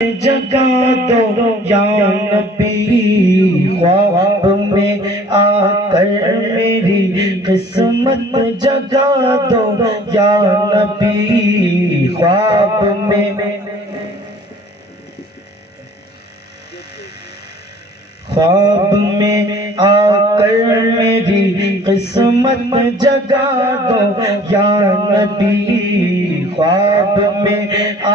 جگا دو یا نبی، خواب میں آ کر میری قسمت جگا دو یا نبی، خواب میں آ کر میری قسمت جگا دو یا نبی، خواب میں آ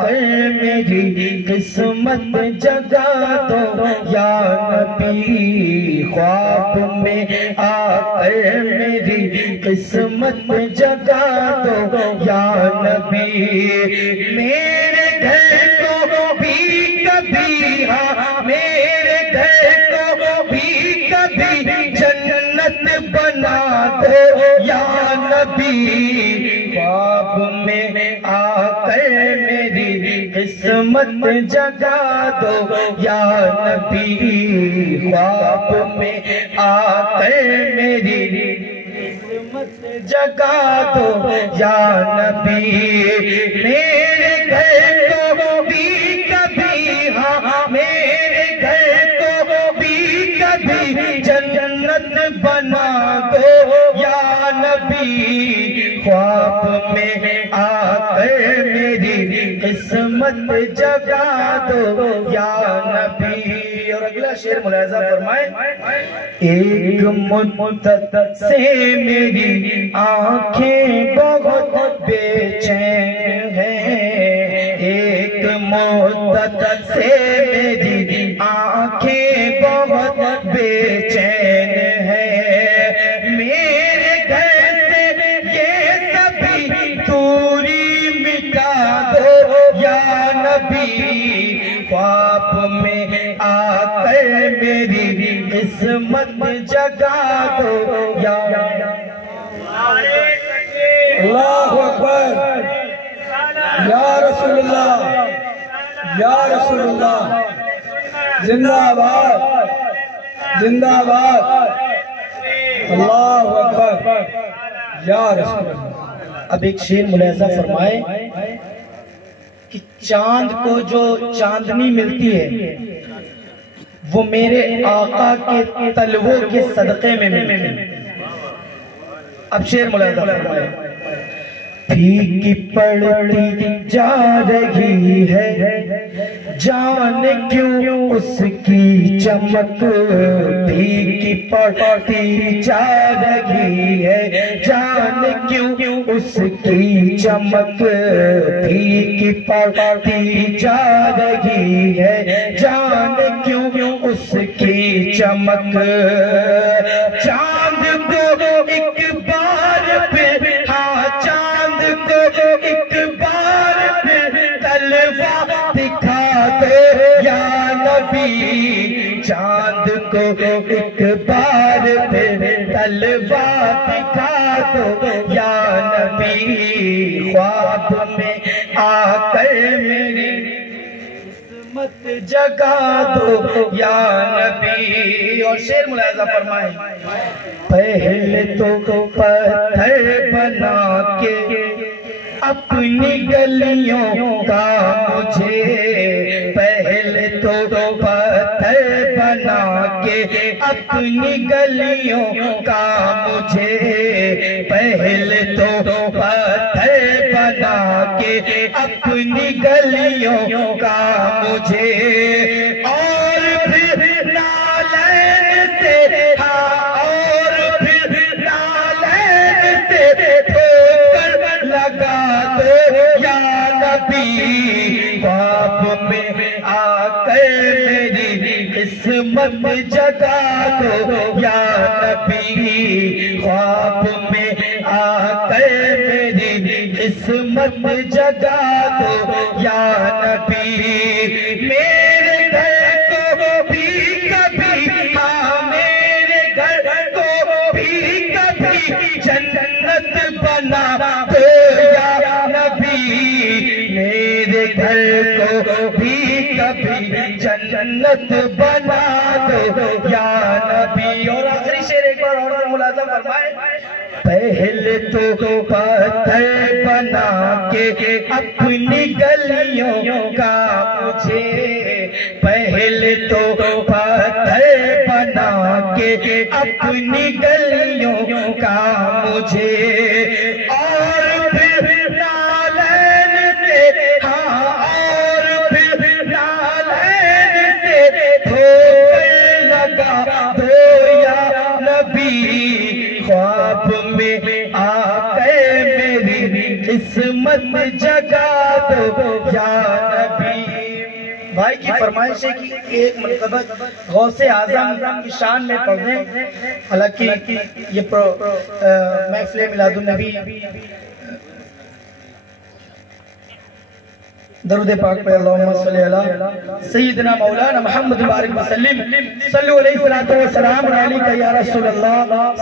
کر میری قسمت جگا دو یا نبی، خواب میں آ کر میری قسمت جگا دو یا نبی، میرے گھر کو بھی کبھی میرے گھر کو بھی کبھی جنت بنا دو یا نبی، خواب میں آ کر میری قسمت جگا دو یا نبی، خواب میں آ کر میری قسمت جگا دو یا نبی، میرے گھر کو بھی کبھی میرے گھر کو بھی کبھی جنت بنا دو یا نبی، خواب میں آ کر میری قسمت جگا دو یا نبی۔ اور اگلا شعر ملاحظہ فرمائیں، ایک مدت سے میری آنکھیں بہت بے چین ہیں، ایک مدت سے میری آنکھیں بہت بے چین ہیں، میرے گھر سے یہ سبھی دوری مٹا دو یا نبی، خواب میں آ کر میری قسمت جگا دو یا اللہ اکبر، یا رسول اللہ، یا رسول اللہ، زندہ آباد، زندہ آباد، اللہ اکبر، یا رسول اللہ۔ اب ایک شعر ملاحظہ فرمائے کہ چاند کو جو چاندنی ملتی ہے وہ میرے آقا کے تلووں کے صدقے میں ملتی ہے۔ اب شعر ملاحظہ فرمائے، پھیکی پڑتی جا رہی ہے جان کیوں اس کی چمک، پھیکی پڑتی جا رہی ہے جان کیوں اس کی چمک، پھیکی پڑتی جا رہی ہے جان کیوں اس کی چمک، چاند کو ایک بار پھر چاند کو ایک بار پھر تلوہ دکھا دو یا نبی، چاند کو ایک بار پھر تلوہ دکھا دو یا نبی، خواب میں آ کر میری قسمت جگا دو یا نبی۔ اور شعر ملاحظہ فرمائیں، پہلے تو پتھر بنا کے اپنی گلیوں کا مجھے، پہلے تو پتھر بنا کے اپنی گلیوں کا مجھے، پہلے تو پتھر بنا کے اپنی گلیوں کا مجھے، اور پھر نالین سے اور پھر نالین سے ٹھوکر لگا دو یا نبی، خواب میں آ کر میری قسمت جگا دو یا نبی، خواب میں آ کر میری قسمت جگا دو یا نبی، میرے گھر کو بھی کبھی میرے گھر کو بھی کبھی جنت بنا دو یا نبی، میرے گھر کو بھی کبھی جنت بنا دو یا نبی۔ اور آخری شعر ایک بار اور ملازم فرمائے پہلے تو پتھر بنا کے اپنی گلیوں کا مجھے، پہلے تو پتھر بنا کے اپنی گلیوں کا مجھے، اور پھر نالین سے، ہاں اور پھر نالین سے دھوکے لگا دو یا نبی، خواب میں آ کے میری قسمت جگا دو یا نبی۔ بھائی کی فرمائش ہے کہ ایک مرتبہ غوث اعظم کی شان میں پڑھ دیں، حالانکہ یہ محفل میلاد النبی درود پاک پہ اللہم صلی اللہ سیدنا مولانا محمد بارک وسلم صلو علیہ والسلام علیکہ یا رسول اللہ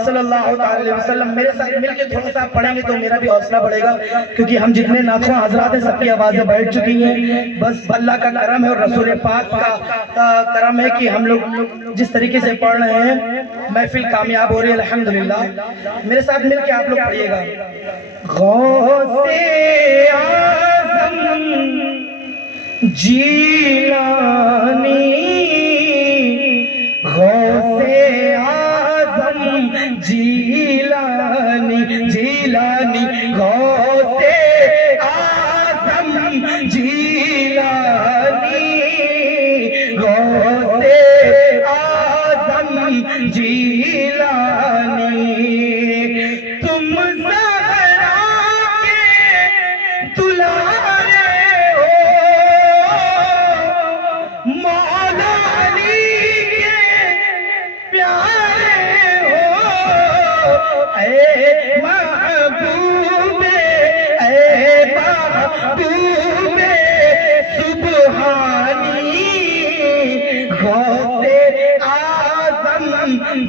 صلی اللہ علیہ وسلم۔ میرے ساتھ مل کے تھوڑا سا پڑھیں گے تو میرا بھی حوصلہ بڑھے گا، کیونکہ ہم جتنے ناخواں حضرات ہیں سب کی آوازیں بیٹھ چکی ہیں، بس اللہ کا کرم ہے اور رسول پاک کا کرم ہے کہ ہم لوگ جس طریقے سے پڑھ رہے ہیں محفل کامیاب ہو رہی ہے الحمدللہ۔ میرے ساتھ مل کے آپ لوگ پڑھیے گا۔ غوث اعظم جیلانی، غوث اعظم جیلانی، جیلانی غوث اعظم جیلانی، غوث اعظم جیلانی، تم زہرا کے دلارے مولا علی کے پیارے ہو، اے محبوب اے محبوب سبحانی، غوث اعظم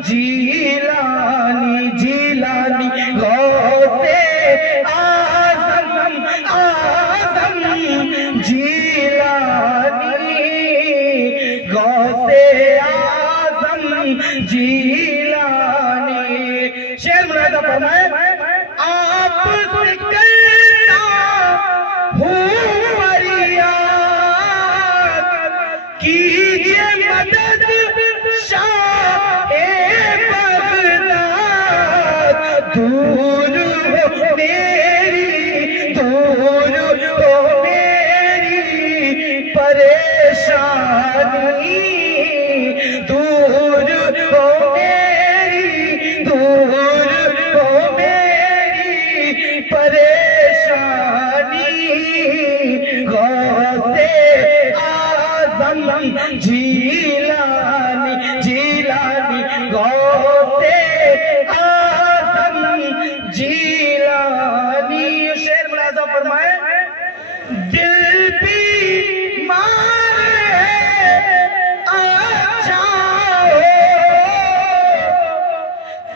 جیلانی، جیلانی غوث اعظم جیلانی، غوث اعظم جیلانی۔ شعر ملاحظہ فرمائے، آپ سے کرتا ہوں فریاد، کیجئے مدد شاہ بغداد، دور ہو میری، دور ہو میری پریشانی، دور ہو میری، دور ہو میری پریشانی، غوث اعظم جیلانی، جیلانی غوث اعظم جیلانی۔ شعر ملاحظہ فرمائے، دل بیمار ہے اچھا ہو،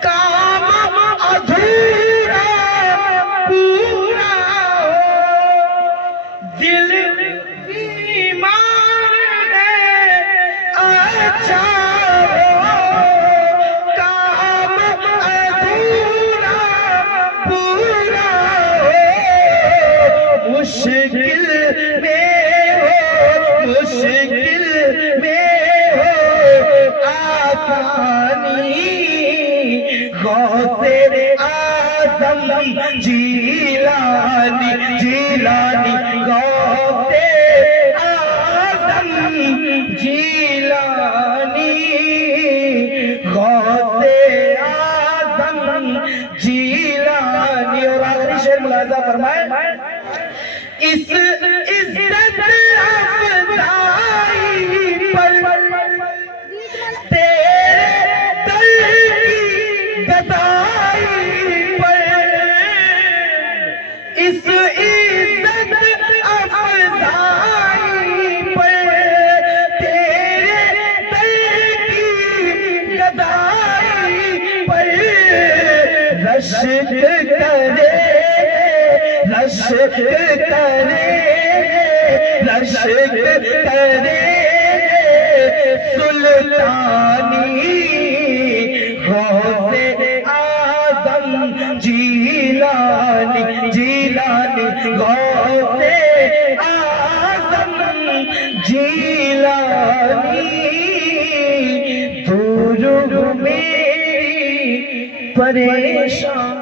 کام ادھورا پورا ہو، دل بیمار ہے اچھا ہو، کام ادھورا پورا ہو، مشکل میں ہو، مشکل میں ہو آسانی، غوث اعظم جیلانی، جیلانی غوث اعظم جیلانی، غوث اعظم جیلانی۔ اور آخری شعر ملاحظہ فرمائے، اس عزت افزائی پر تیرے دل کی گدائی پر، اس عزت افزائی پر تیرے دل کی گدائی پر، رشک کرے، رشک کرے، رشک کرے سلطانی، غوث جیلانی غوث اعظم جیلانی تو روح میری پریشان.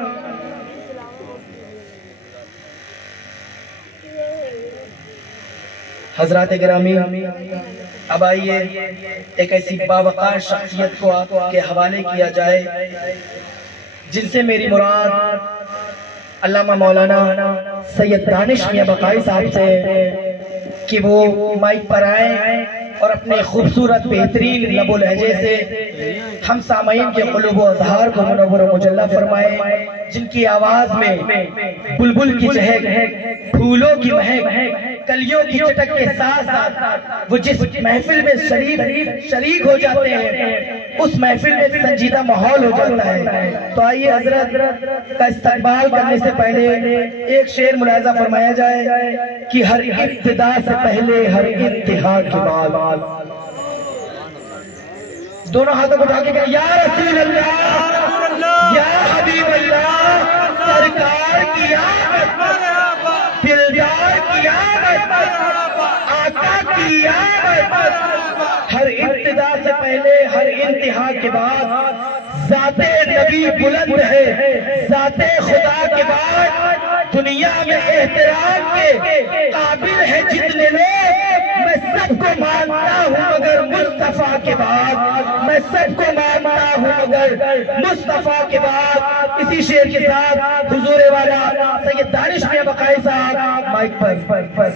حضرات گرامی، اب آئیے ایک ایسی باوقار شخصیت کو آپ کے حوالے کیا جائے جن سے میری مراد علامہ مولانا سید دانش میاں بقائی صاحب سے کہ وہ مائک پر آئیں اور اپنے خوبصورت بہترین لب و لہجے سے ہم سامعین کے قلوب و اذہار کو منور و مجلہ فرمائے، جن کی آواز میں بلبل کی چہک، پھولوں کی مہک، کلیوں کی چٹک کے ساتھ ساتھ وہ جس محفل میں شریک ہو جاتے ہیں اس محفل میں سنجیدہ ماحول ہو جاتا ہے. تو آئیے حضرت کا استقبال کرنے سے پہلے ایک شعر ملاحظہ فرمایا جائے کہ ہر ابتدا سے پہلے ہر انتہا کے بعد. دونوں ہاتھوں کو اٹھا کے کہا یا رسول اللہ، یا حبیب اللہ، سرکار کی آمد، دلدار کی آمد، آقا کی آمد. ہر ابتدا سے پہلے ہر انتہا کے بعد ذات نبی بلند ہے، ذات خدا کے بعد دنیا میں احترام کے قابل ہے جتنے لوگ. میں سب کو مانتا ہوں مگر مصطفیٰ کے بعد، میں سب کو مانتا ہوں مگر مصطفیٰ کے بعد. اسی شعر کے ساتھ حضور والا سید دانش میاں بقائی صاحب مائک پر